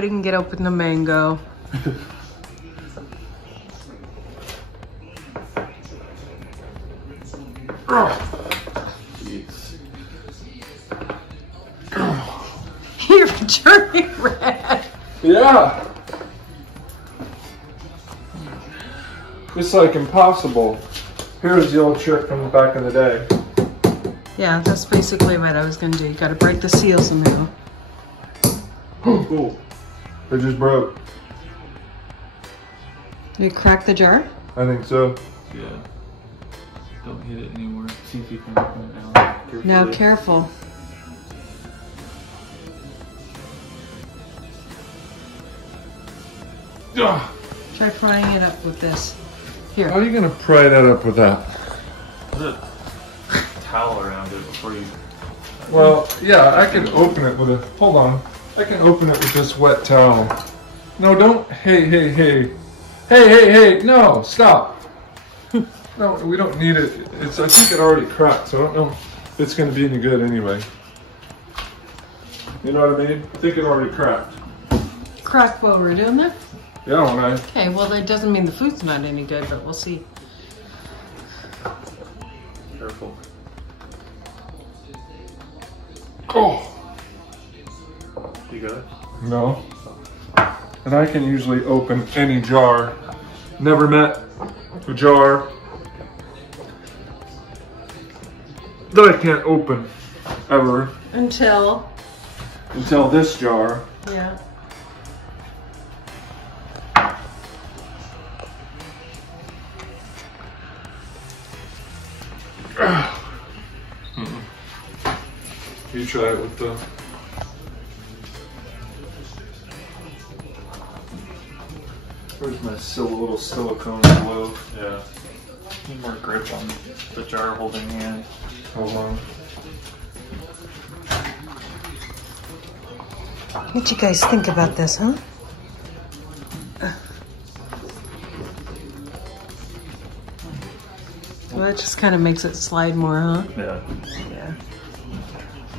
but he can get open the mango. You're turning red. Yeah. It's like impossible. Here's the old trick from back in the day. Yeah, that's basically what I was gonna do. You gotta break the seal somehow. Oh, cool. It just broke. Did you crack the jar? I think so. Yeah. Don't hit it anymore. See if you can open it now. Carefully. No, careful. Ugh. Try frying it up with this. Here. How are you gonna pry that up with that? Put a towel around it before you... Well, yeah, I can open it with a... Hold on. I can open it with this wet towel. No, don't... Hey. Hey, no, stop. No, we don't need it. I think it already cracked, so I don't know if it's gonna be any good anyway. You know what I mean? I think it already cracked. Crack while we're doing that? Yeah, don't I? Okay, well that doesn't mean the food's not any good, but we'll see. Careful. Oh! You got it? No. And I can usually open any jar. Never met a jar that I can't open, ever. Until this jar. Yeah. You try it with the... Where's my little silicone glove? Yeah. Need more grip on the jar holding hand. Hold on. What you guys think about this, huh? Well, that just kind of makes it slide more, huh? Yeah. Yeah.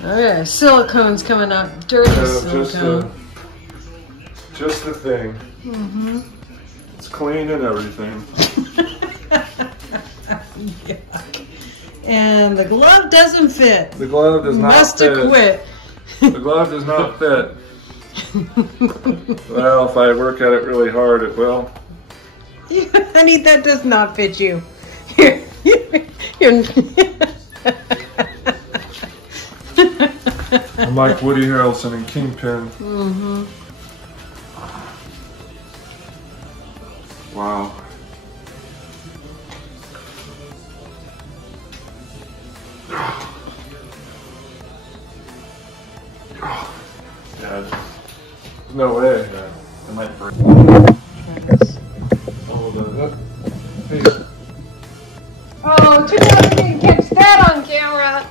Okay, silicone's coming out. Dirty silicone. Just the thing. Mm-hmm. It's clean and everything. Yuck. And the glove doesn't fit. The glove does not Must fit. have quit. The glove does not fit. Well, if I work at it really hard, it will. Honey, that does not fit you. I'm like Woody Harrelson in Kingpin. Mm-hmm. Wow. Yeah. No way. Yeah. It might break. Oh, too bad I didn't catch that on camera.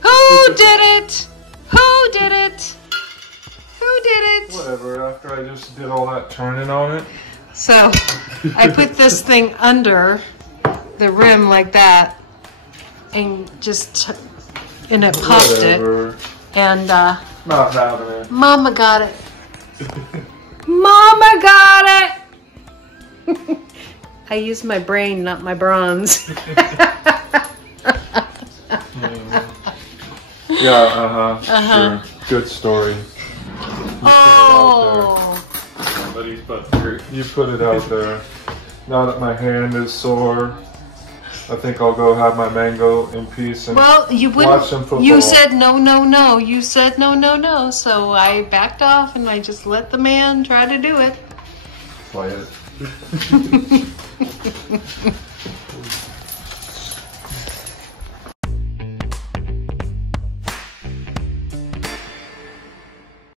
Who did it? Who did it? Who did it? Whatever, after I just did all that turning on it. So, I put this thing under the rim like that, and and it popped Whatever. it, and Not having it. Mama got it. Mama got it! I used my brain, not my bronze. Yeah, sure. Good story. Oh! Somebody's butt. You put it out there. Now that my hand is sore, I think I'll go have my mango in peace and Well, you watch some wouldn't. football. You said no, no, no. You said no, no, no. So I backed off and I just let the man try to do it. Play it.